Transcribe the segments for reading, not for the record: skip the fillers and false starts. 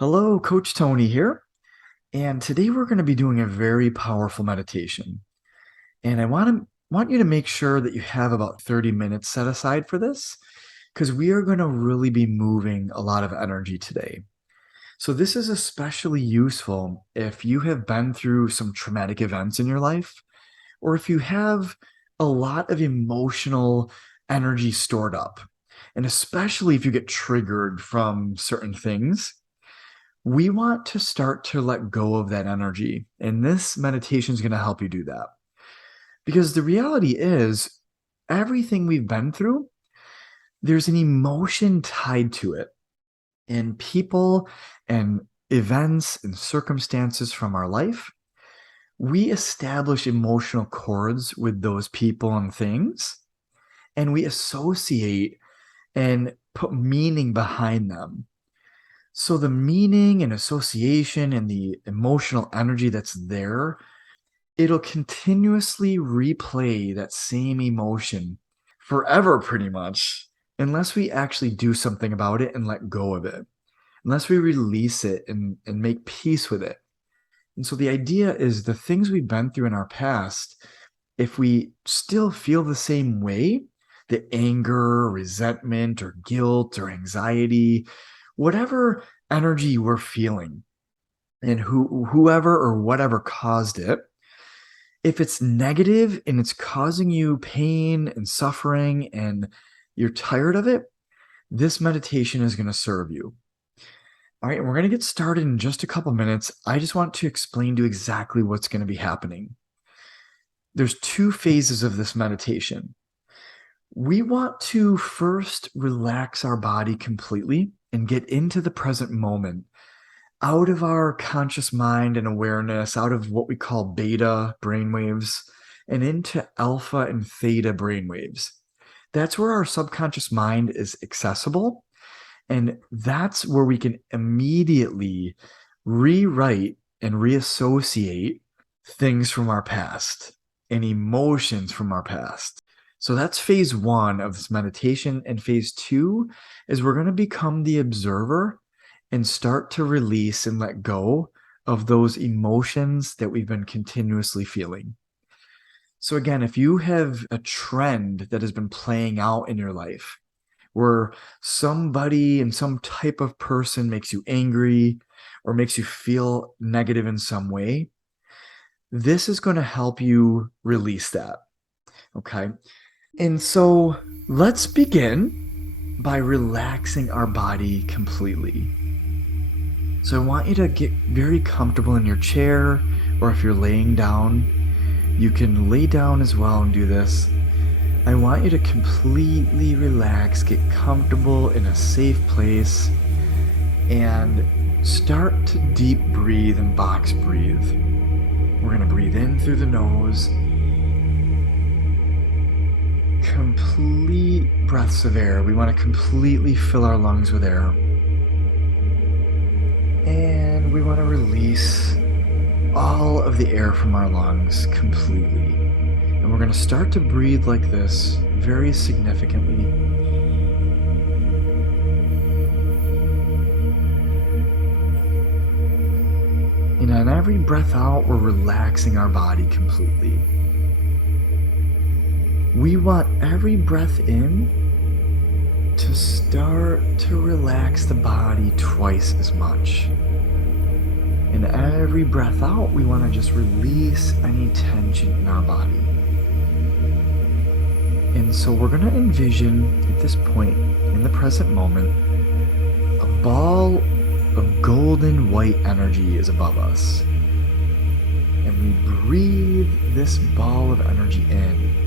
Hello, Coach Tony here. And today we're going to be doing a very powerful meditation. And I want you to make sure that you have about 30 minutes set aside for this because we are going to really be moving a lot of energy today. So this is especially useful if you have been through some traumatic events in your life or if you have a lot of emotional energy stored up. And especially if you get triggered from certain things, we want to start to let go of that energy. And this meditation is going to help you do that. Because the reality is, everything we've been through, there's an emotion tied to it. And people and events and circumstances from our life, we establish emotional cords with those people and things, and we associate and put meaning behind them. So the meaning and association and the emotional energy that's there, it'll continuously replay that same emotion forever, pretty much, unless we actually do something about it and let go of it, unless we release it and make peace with it. And so the idea is the things we've been through in our past, if we still feel the same way, the anger, resentment, or guilt, or anxiety, whatever energy we're feeling, and whoever or whatever caused it, if it's negative and it's causing you pain and suffering and you're tired of it, this meditation is going to serve you. All right, and we're going to get started in just a couple minutes. I just want to explain to you exactly what's going to be happening. There's two phases of this meditation. We want to first relax our body completely and get into the present moment, out of our conscious mind and awareness, out of what we call beta brainwaves, and into alpha and theta brainwaves. That's where our subconscious mind is accessible. And that's where we can immediately rewrite and reassociate things from our past and emotions from our past. So that's phase one of this meditation. And phase two is we're going to become the observer and start to release and let go of those emotions that we've been continuously feeling. So again, if you have a trend that has been playing out in your life where somebody and some type of person makes you angry or makes you feel negative in some way, this is going to help you release that. Okay. And so let's begin by relaxing our body completely. So I want you to get very comfortable in your chair, or if you're laying down, you can lay down as well and do this. I want you to completely relax, get comfortable in a safe place, and start to deep breathe and box breathe. We're going to breathe in through the nose. Complete breaths of air. We want to completely fill our lungs with air. And we want to release all of the air from our lungs completely. And we're going to start to breathe like this very significantly. And on every breath out, we're relaxing our body completely. We want every breath in to start to relax the body twice as much. And every breath out, we want to just release any tension in our body. And so we're going to envision at this point in the present moment, a ball of golden white energy is above us. And we breathe this ball of energy in.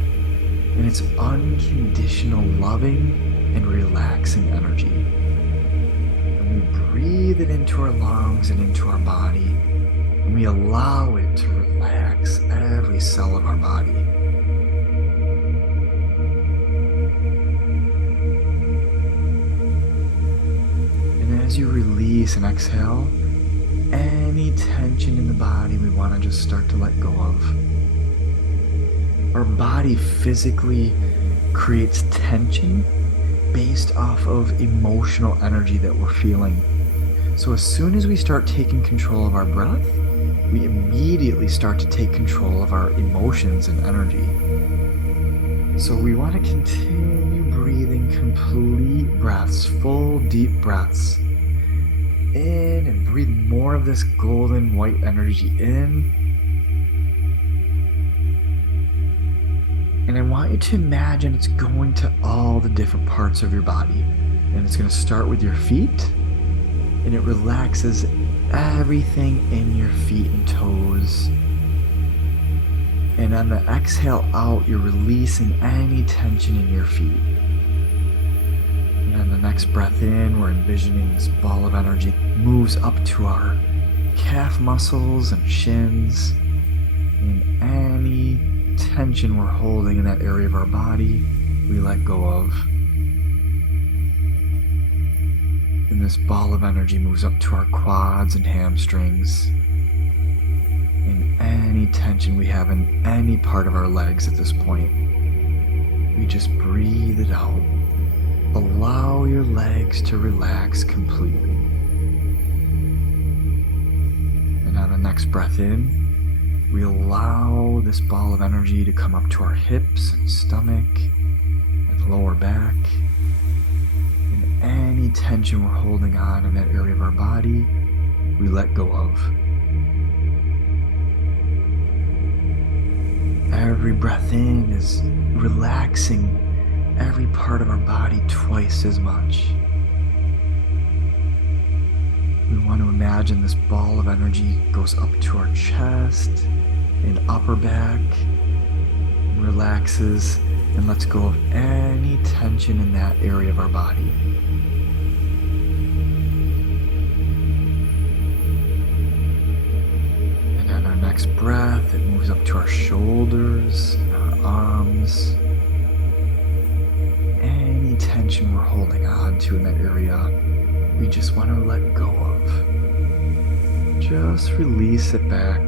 And it's unconditional loving and relaxing energy. And we breathe it into our lungs and into our body, and we allow it to relax every cell of our body. And as you release and exhale, any tension in the body we want to just start to let go of. Our body physically creates tension based off of emotional energy that we're feeling. So as soon as we start taking control of our breath, we immediately start to take control of our emotions and energy. So we want to continue breathing complete breaths, full deep breaths in, and breathe more of this golden white energy in. And I want you to imagine it's going to all the different parts of your body. And it's going to start with your feet, and it relaxes everything in your feet and toes. And on the exhale out, you're releasing any tension in your feet. And on the next breath in, we're envisioning this ball of energy moves up to our calf muscles and shins. And any tension we're holding in that area of our body, we let go of. And this ball of energy moves up to our quads and hamstrings. And any tension we have in any part of our legs at this point, we just breathe it out. Allow your legs to relax completely. And on the next breath in, we allow this ball of energy to come up to our hips and stomach and lower back. And any tension we're holding on in that area of our body, we let go of. Every breath in is relaxing every part of our body twice as much. We want to imagine this ball of energy goes up to our chest and upper back, and relaxes and lets go of any tension in that area of our body. And on our next breath, it moves up to our shoulders and our arms. Any tension we're holding on to in that area, we just want to let go of. Just release it back.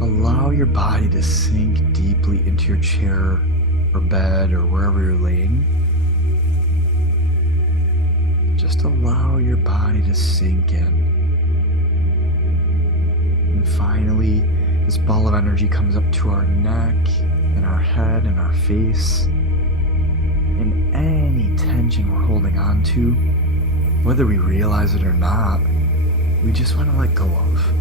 Allow your body to sink deeply into your chair or bed or wherever you're laying. Just allow your body to sink in. And finally, this ball of energy comes up to our neck and our head and our face. And any tension we're holding on to, whether we realize it or not, we just want to let go of.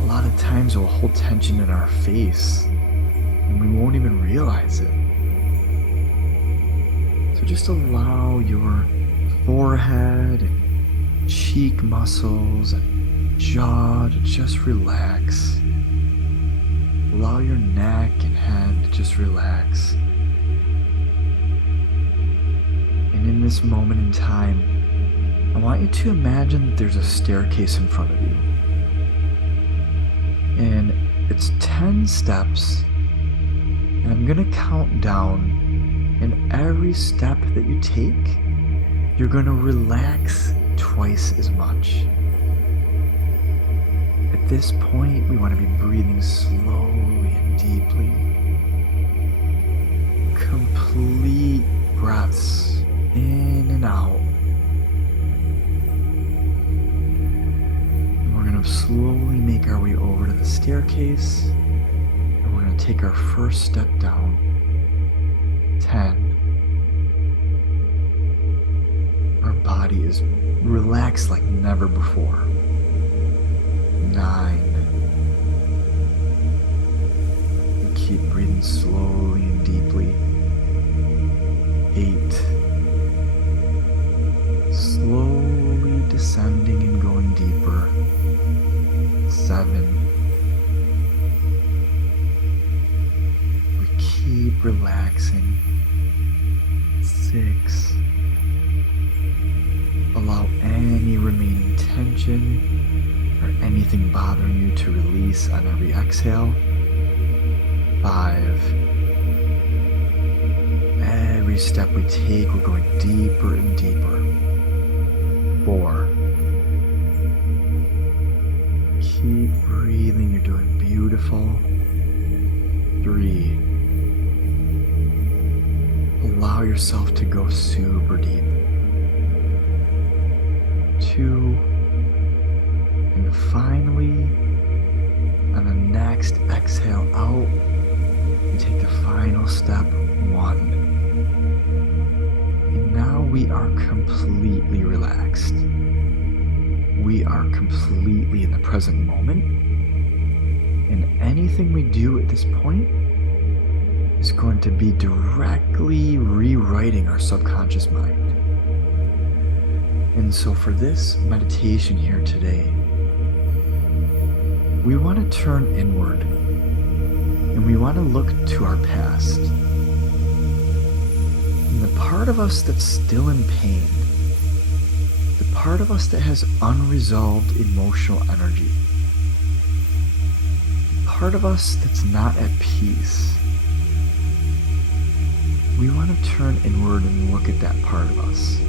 A lot of times we'll hold tension in our face and we won't even realize it. So just allow your forehead and cheek muscles and jaw to just relax. Allow your neck and head to just relax. And in this moment in time, I want you to imagine that there's a staircase in front of you. And it's 10 steps. And I'm going to count down. And every step that you take, you're going to relax twice as much. At this point, we want to be breathing slowly and deeply. Complete breaths in and out. And we're going to slowly make our way over to the staircase. And we're going to take our first step down. 10. Our body is relaxed like never before. 9. And keep breathing slowly and deeply. 8. Slowly descending and going deeper. 7. We keep relaxing. 6. Allow any remaining tension or anything bothering you to release on every exhale. 5. Every step we take, we're going deeper and deeper. 4. Keep breathing, you're doing beautiful. 3. allow yourself to go super deep. 2, and finally, on the next exhale out, you take the final step, 1. And now we are completely relaxed. We are completely in the present moment. And anything we do at this point is going to be directly rewriting our subconscious mind. And so for this meditation here today, we want to turn inward and we want to look to our past. And the part of us that's still in pain, the part of us that has unresolved emotional energy, the part of us that's not at peace, we want to turn inward and look at that part of us.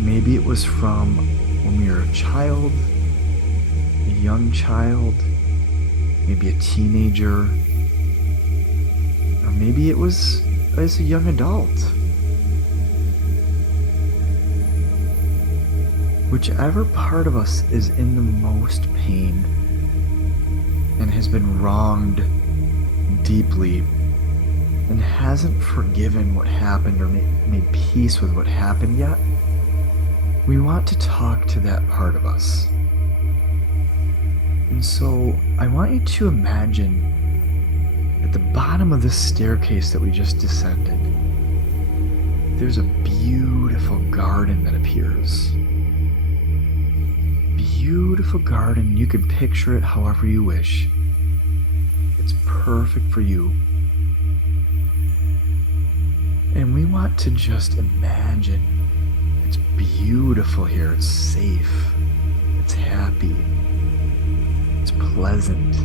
Maybe it was from when we were a child, a young child, maybe a teenager, or maybe it was as a young adult. Whichever part of us is in the most pain and has been wronged deeply and hasn't forgiven what happened or made peace with what happened yet, we want to talk to that part of us. And so I want you to imagine at the bottom of this staircase that we just descended, there's a beautiful garden that appears. Beautiful garden. You can picture it however you wish. It's perfect for you. And we want to just imagine it's beautiful here. It's safe. It's happy. It's pleasant.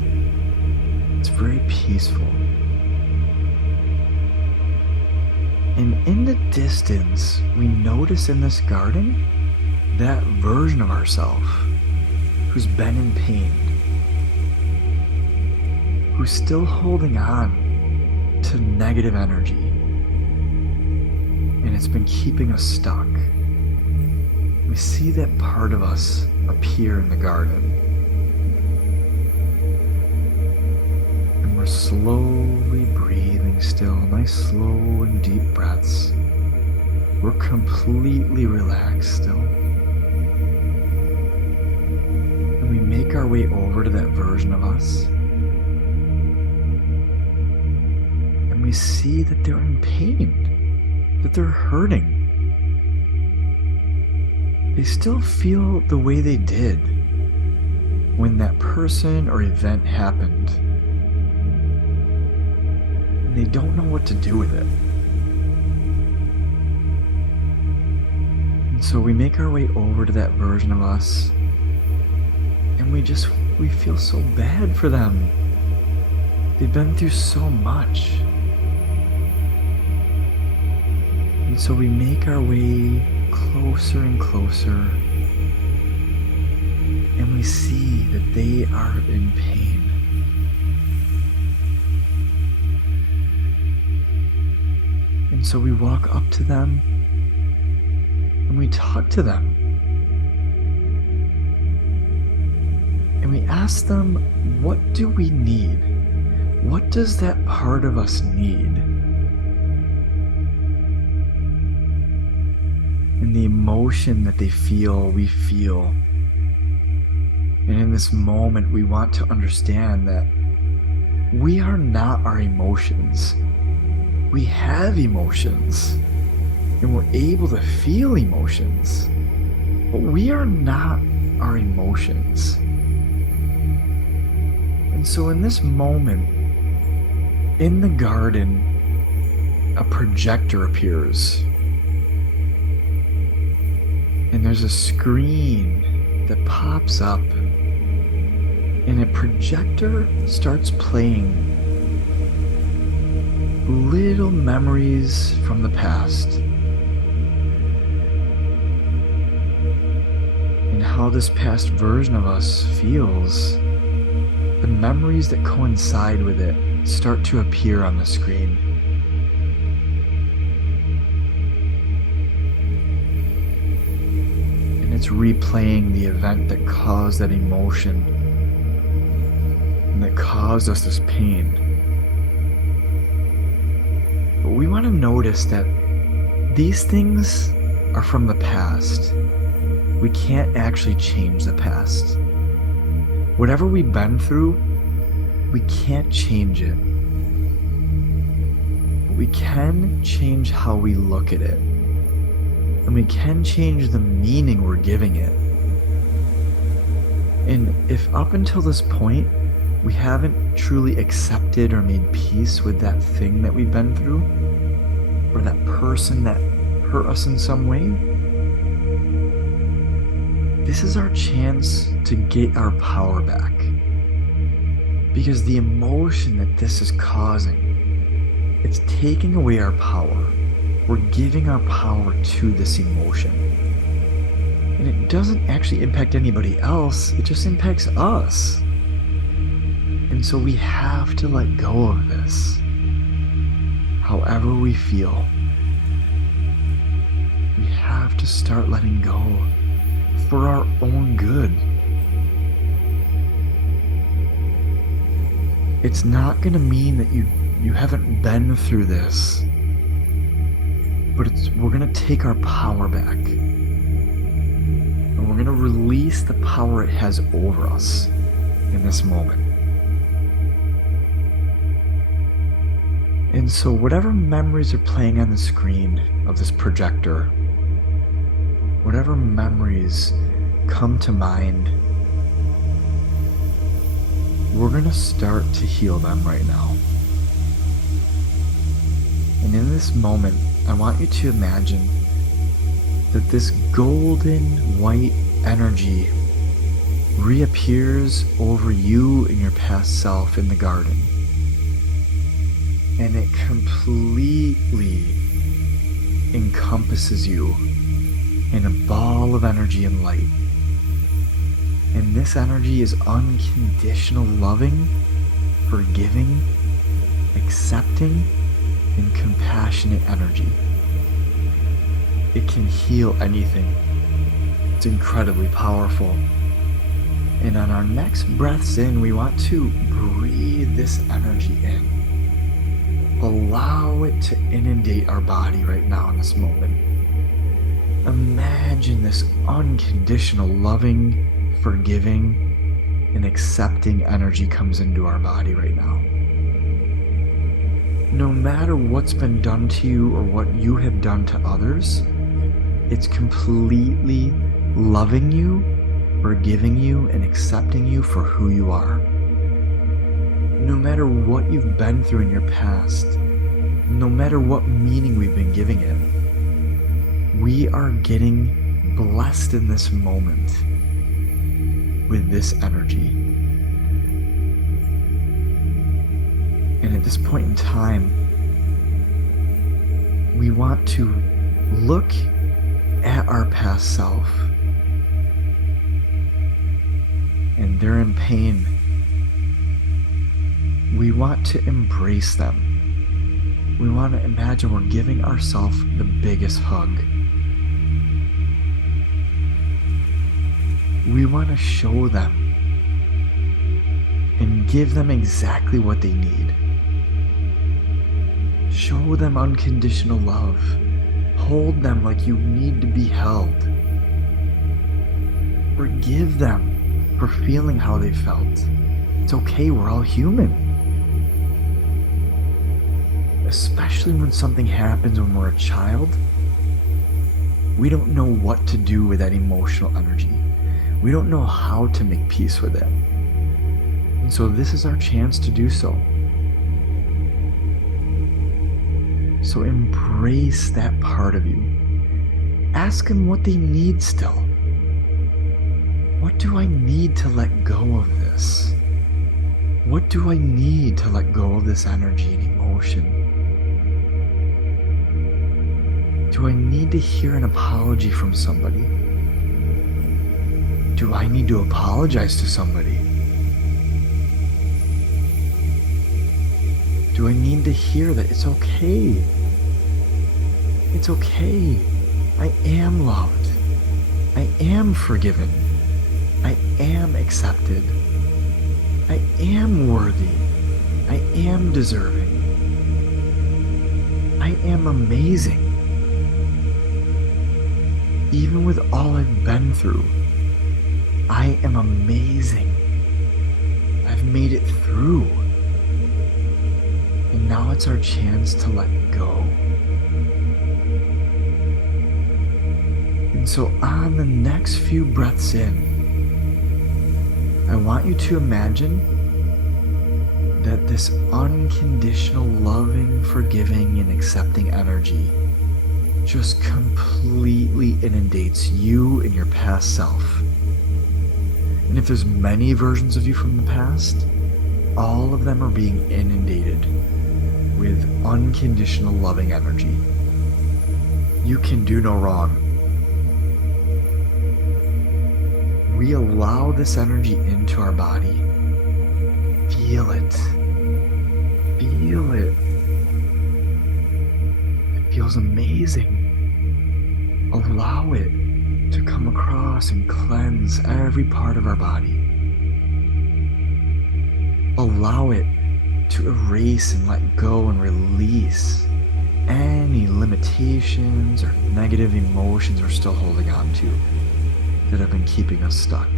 It's very peaceful. And in the distance, we notice in this garden that version of ourselves who's been in pain, who's still holding on to negative energy, and it's been keeping us stuck. We see that part of us appear in the garden. And we're slowly breathing still, nice slow and deep breaths. We're completely relaxed still. And we make our way over to that version of us. And we see that they're in pain, that they're hurting. They still feel the way they did when that person or event happened. And they don't know what to do with it. And so we make our way over to that version of us, and we feel so bad for them. They've been through so much. And so we make our way closer and closer, and we see that they are in pain. And so we walk up to them and we talk to them. And we ask them, what do we need? What does that part of us need? And the emotion that they feel, we feel. And in this moment, we want to understand that we are not our emotions. We have emotions, and we're able to feel emotions, but we are not our emotions. And so in this moment, in the garden, a projector appears. And there's a screen that pops up, and a projector starts playing little memories from the past, and how this past version of us feels. The memories that coincide with it start to appear on the screen. it's replaying the event that caused that emotion and that caused us this pain. But we want to notice that these things are from the past. We can't actually change the past. Whatever we've been through, we can't change it. But we can change how we look at it. And we can change the meaning we're giving it. And if up until this point, we haven't truly accepted or made peace with that thing that we've been through, or that person that hurt us in some way, this is our chance to get our power back. Because the emotion that this is causing, it's taking away our power. We're giving our power to this emotion. And it doesn't actually impact anybody else, it just impacts us. And so we have to let go of this. However we feel, we have to start letting go for our own good. It's not going to mean that you haven't been through this, but we're going to take our power back. And we're going to release the power it has over us in this moment. And so whatever memories are playing on the screen of this projector, whatever memories come to mind, we're going to start to heal them right now. And in this moment, I want you to imagine that this golden white energy reappears over you and your past self in the garden. And it completely encompasses you in a ball of energy and light. And this energy is unconditional loving, forgiving, accepting, and compassionate energy. It can heal anything. It's incredibly powerful. And on our next breaths in, we want to breathe this energy in. Allow it to inundate our body right now in this moment. Imagine this unconditional loving, forgiving, and accepting energy comes into our body right now. No matter what's been done to you or what you have done to others, it's completely loving you, forgiving you, and accepting you for who you are. No matter what you've been through in your past, no matter what meaning we've been giving it, we are getting blessed in this moment with this energy. And at this point in time, we want to look at our past self, and they're in pain. We want to embrace them. We want to imagine we're giving ourselves the biggest hug. We want to show them and give them exactly what they need. Show them unconditional love. Hold them like you need to be held. Forgive them for feeling how they felt. It's okay, we're all human. Especially when something happens when we're a child, we don't know what to do with that emotional energy. We don't know how to make peace with it. And so this is our chance to do so. So embrace that part of you. Ask them what they need still. What do I need to let go of this? What do I need to let go of this energy and emotion? Do I need to hear an apology from somebody? Do I need to apologize to somebody? Do I need to hear that it's okay? It's okay. I am loved. I am forgiven. I am accepted. I am worthy. I am deserving. I am amazing. Even with all I've been through, I am amazing. I've made it through. And now it's our chance to let go. And so on the next few breaths in, I want you to imagine that this unconditional loving, forgiving, and accepting energy just completely inundates you and your past self. And if there's many versions of you from the past, all of them are being inundated with unconditional loving energy. You can do no wrong. We allow this energy into our body. Feel it. Feel it. It feels amazing. Allow it to come across and cleanse every part of our body. Allow it to erase and let go and release any limitations or negative emotions we're still holding on to that have been keeping us stuck.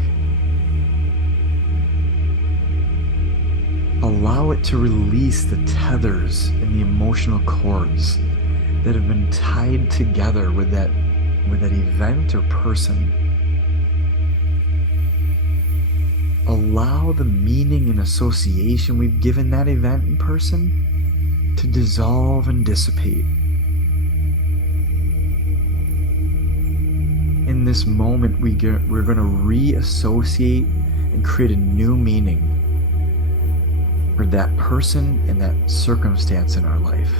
Allow it to release the tethers and the emotional cords that have been tied together with that event or person. Allow the meaning and association we've given that event and person to dissolve and dissipate. In this moment, we're going to reassociate and create a new meaning for that person and that circumstance in our life.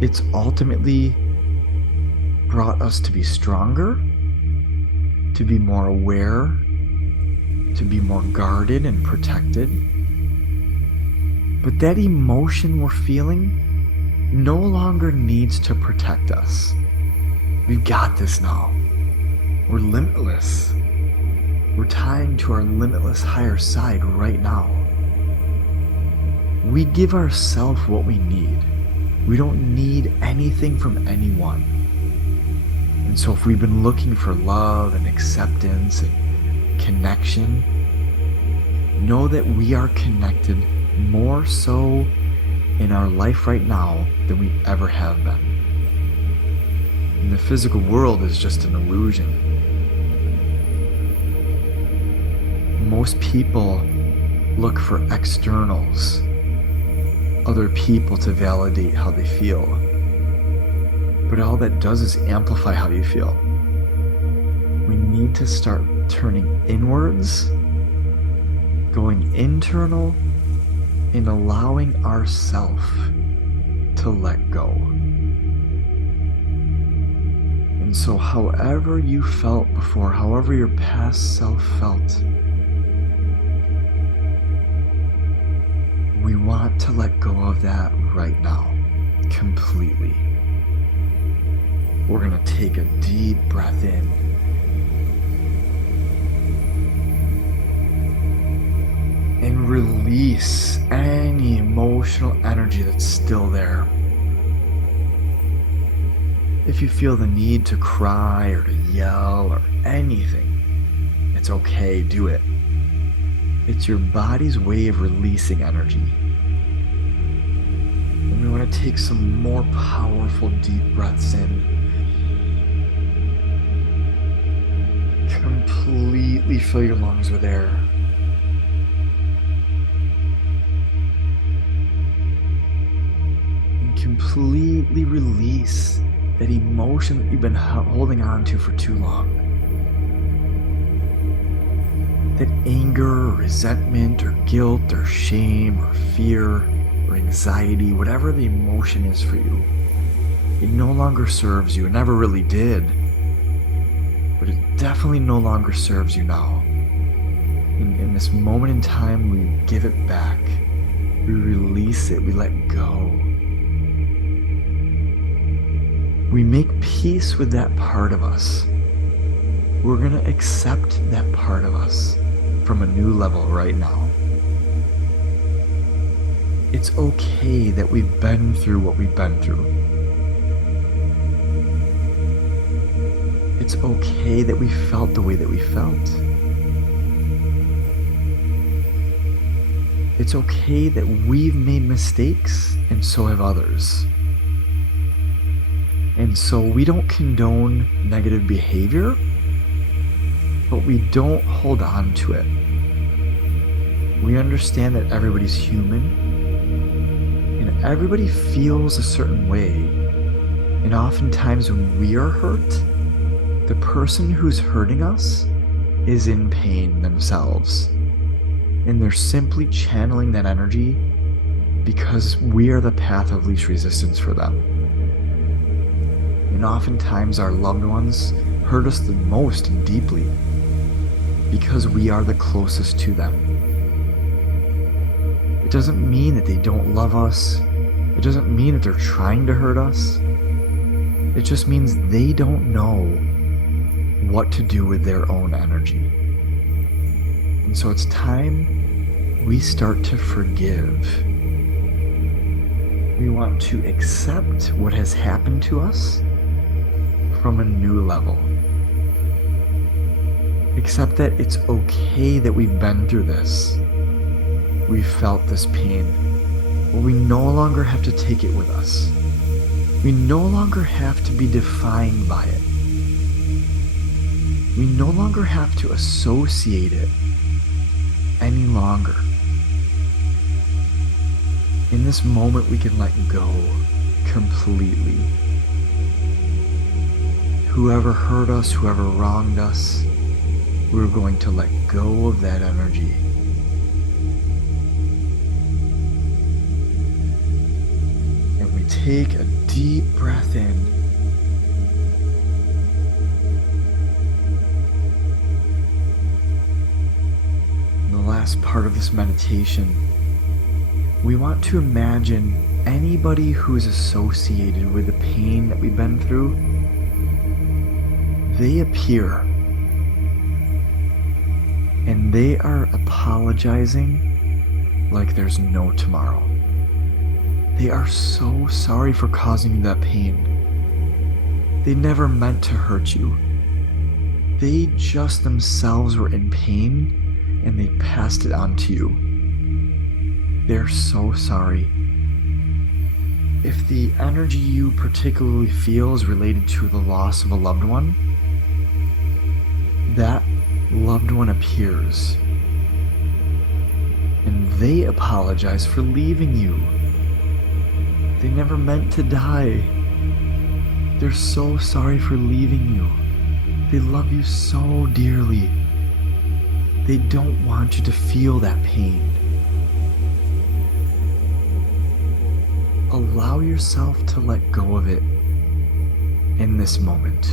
It's ultimately brought us to be stronger, to be more aware, to be more guarded and protected. But that emotion we're feeling no longer needs to protect us. We've got this now. We're limitless. We're tying to our limitless higher side right now. We give ourselves what we need. We don't need anything from anyone. And so if we've been looking for love and acceptance and connection, know that we are connected more so in our life right now than we ever have been. And the physical world is just an illusion. Most people look for externals, other people to validate how they feel. But all that does is amplify how you feel. We need to start turning inwards, going internal, and allowing ourselves to let go. And so however you felt before, however your past self felt, we want to let go of that right now, completely. We're going to take a deep breath in. And release any emotional energy that's still there. If you feel the need to cry or to yell or anything, it's okay, do it. It's your body's way of releasing energy. And we want to take some more powerful deep breaths in. Completely fill your lungs with air. And completely release that emotion that you've been holding on to for too long. That anger, or resentment, or guilt, or shame, or fear, or anxiety, whatever the emotion is for you, it no longer serves you. It never really did. But it definitely no longer serves you now. In this moment in time, we give it back. We release it. We let go. we make peace with that part of us. We're going to accept that part of us from a new level right now. It's okay that we've been through what we've been through. It's okay that we felt the way that we felt. It's okay that we've made mistakes, and so have others. And so we don't condone negative behavior, but we don't hold on to it. We understand that everybody's human, and everybody feels a certain way. And oftentimes when we are hurt, the person who's hurting us is in pain themselves. And they're simply channeling that energy because we are the path of least resistance for them. And oftentimes our loved ones hurt us the most and deeply because we are the closest to them. It doesn't mean that they don't love us. It doesn't mean that they're trying to hurt us. It just means they don't know what to do with their own energy. And so it's time we start to forgive. We want to accept what has happened to us from a new level. Accept that it's okay that we've been through this. We felt this pain, but we no longer have to take it with us. We no longer have to be defined by it. We no longer have to associate it any longer. In this moment, we can let go completely. Whoever hurt us, whoever wronged us, we're going to let go of that energy. And we take a deep breath in. Last part of this meditation, we want to imagine anybody who is associated with the pain that we've been through, they appear and they are apologizing like there's no tomorrow. They are so sorry for causing you that pain. They never meant to hurt you. They just themselves were in pain and they passed it on to you. They're so sorry. If the energy you particularly feel is related to the loss of a loved one, that loved one appears. And they apologize for leaving you. They never meant to die. They're so sorry for leaving you. They love you so dearly. They don't want you to feel that pain. Allow yourself to let go of it in this moment.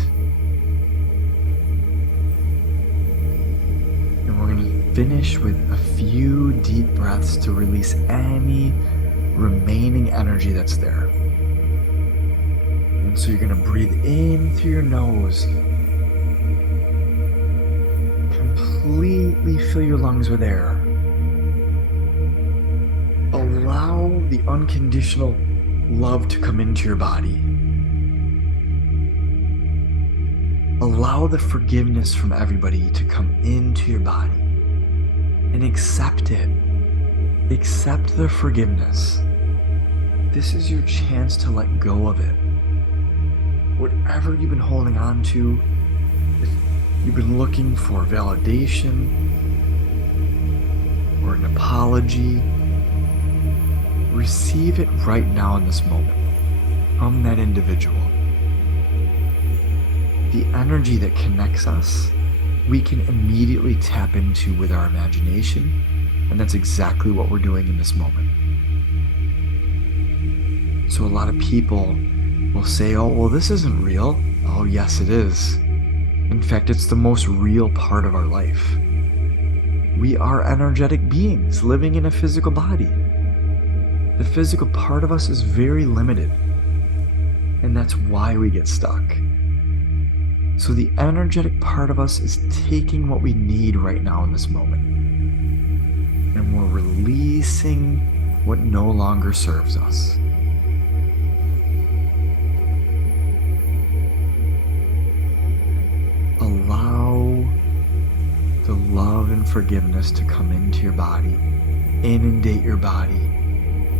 And we're going to finish with a few deep breaths to release any remaining energy that's there. And so you're going to breathe in through your nose. Completely fill your lungs with air. Allow the unconditional love to come into your body. Allow the forgiveness from everybody to come into your body. And accept it. Accept the forgiveness. This is your chance to let go of it. Whatever you've been holding on to, if you've been looking for validation or an apology, receive it right now in this moment from that individual. The energy that connects us, we can immediately tap into with our imagination, and that's exactly what we're doing in this moment. So a lot of people will say, oh, well, this isn't real. Oh, yes, it is. In fact, it's the most real part of our life. We are energetic beings living in a physical body. The physical part of us is very limited. And that's why we get stuck. So the energetic part of us is taking what we need right now in this moment. And we're releasing what no longer serves us. Allow the love and forgiveness to come into your body, inundate your body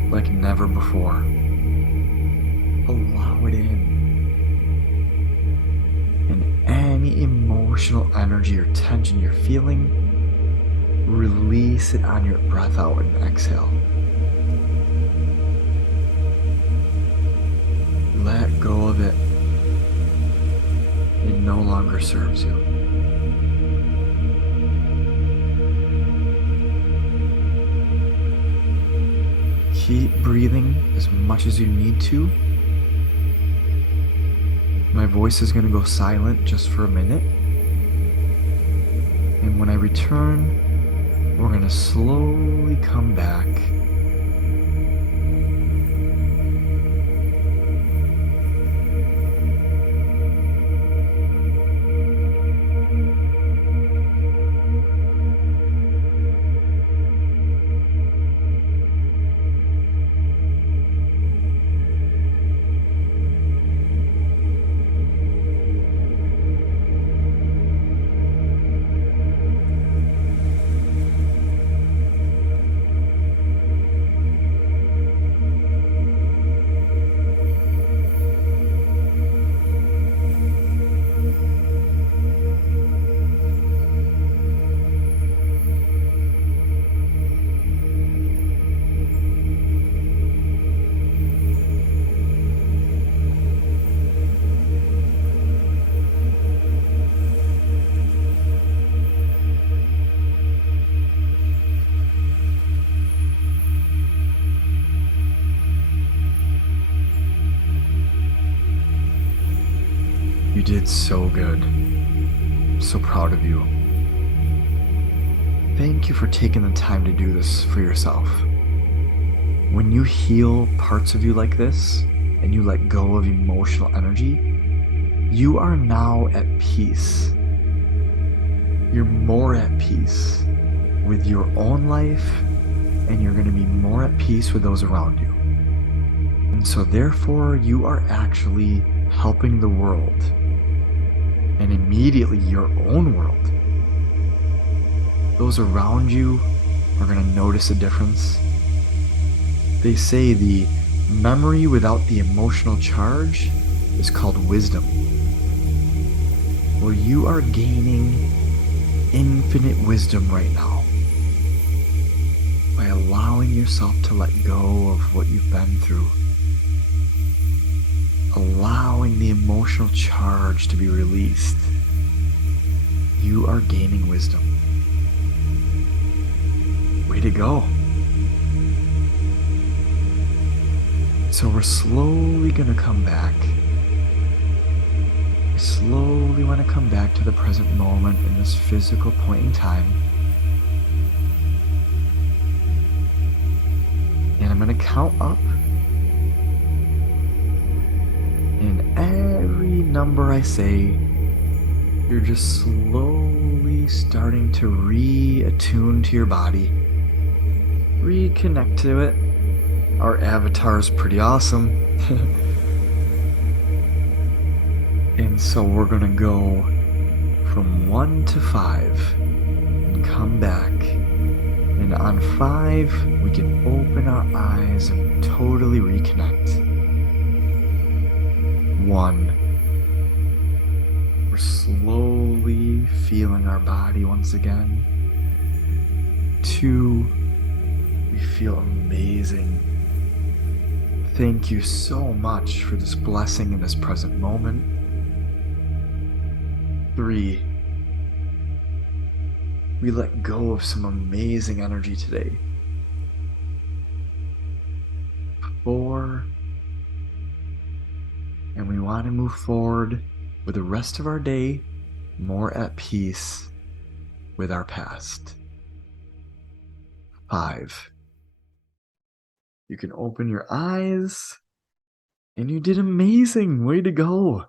like never before. Allow it in. And any emotional energy or tension you're feeling, release it on your breath out and exhale. Let go of it. It no longer serves you. Keep breathing as much as you need to. My voice is going to go silent just for a minute. And when I return, we're going to slowly come back. You did so good. I'm so proud of you. Thank you for taking the time to do this for yourself. When you heal parts of you like this, and you let go of emotional energy, you are now at peace. You're more at peace with your own life, and you're going to be more at peace with those around you. And so therefore, you are actually helping the world, and immediately your own world. Those around you are going to notice a difference. They say the memory without the emotional charge is called wisdom. Well, you are gaining infinite wisdom right now by allowing yourself to let go of what you've been through. Allowing the emotional charge to be released. You are gaining wisdom. Way to go. So we're slowly going to come back. We slowly want to come back to the present moment in this physical point in time. And I'm going to count up. And every number I say, you're just slowly starting to reattune to your body. Reconnect to it. Our avatar is pretty awesome. And so we're going to go from 1 to 5 and come back. And on 5, we can open our eyes and totally reconnect. 1. We're slowly feeling our body once again. 2. We feel amazing. Thank you so much for this blessing in this present moment. 3. We let go of some amazing energy today. 4. And we want to move forward with the rest of our day more at peace with our past. 5. You can open your eyes And you did amazing. Way to go.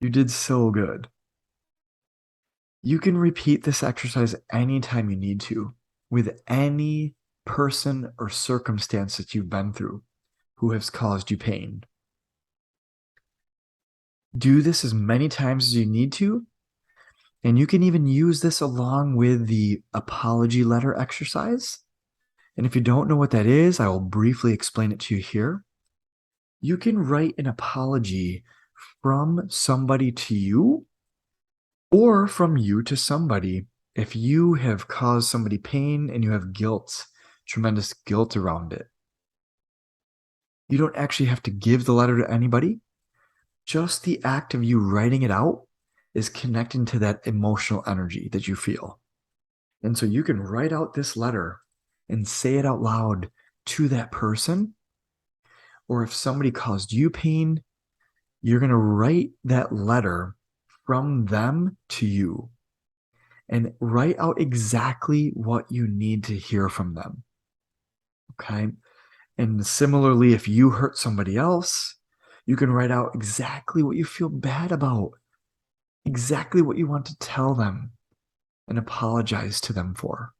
You did so good. You can repeat this exercise anytime you need to with any person or circumstance that you've been through who has caused you pain. Do this as many times as you need to. And you can even use this along with the apology letter exercise. And if you don't know what that is, I will briefly explain it to you here. You can write an apology from somebody to you or from you to somebody if you have caused somebody pain and you have guilt, tremendous guilt around it. You don't actually have to give the letter to anybody. Just the act of you writing it out is connecting to that emotional energy that you feel. And so you can write out this letter and say it out loud to that person. Or if somebody caused you pain, you're going to write that letter from them to you and write out exactly what you need to hear from them. Okay. And similarly, if you hurt somebody else, you can write out exactly what you feel bad about, exactly what you want to tell them and apologize to them for.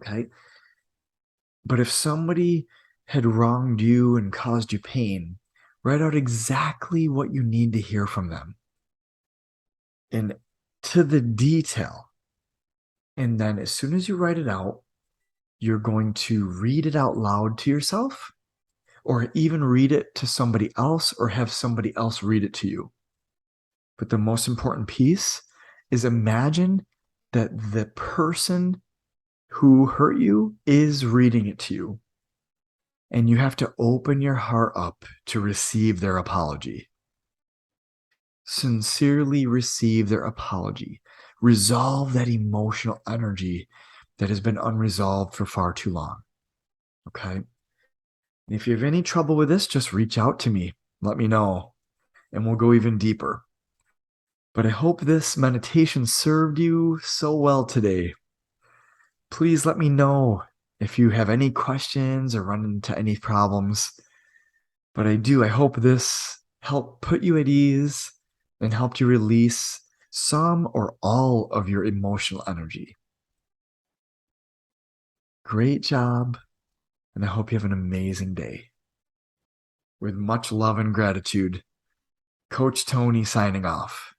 Okay. But if somebody had wronged you and caused you pain, write out exactly what you need to hear from them and to the detail. And then as soon as you write it out, you're going to read it out loud to yourself or even read it to somebody else or have somebody else read it to you. But the most important piece is imagine that the person who hurt you is reading it to you. And you have to open your heart up to receive their apology. Sincerely receive their apology. Resolve that emotional energy that has been unresolved for far too long. Okay. And if you have any trouble with this, just reach out to me. Let me know, and we'll go even deeper. But I hope this meditation served you so well today. Please let me know if you have any questions or run into any problems. But I hope this helped put you at ease and helped you release some or all of your emotional energy. Great job. And I hope you have an amazing day. With much love and gratitude, Coach Tony signing off.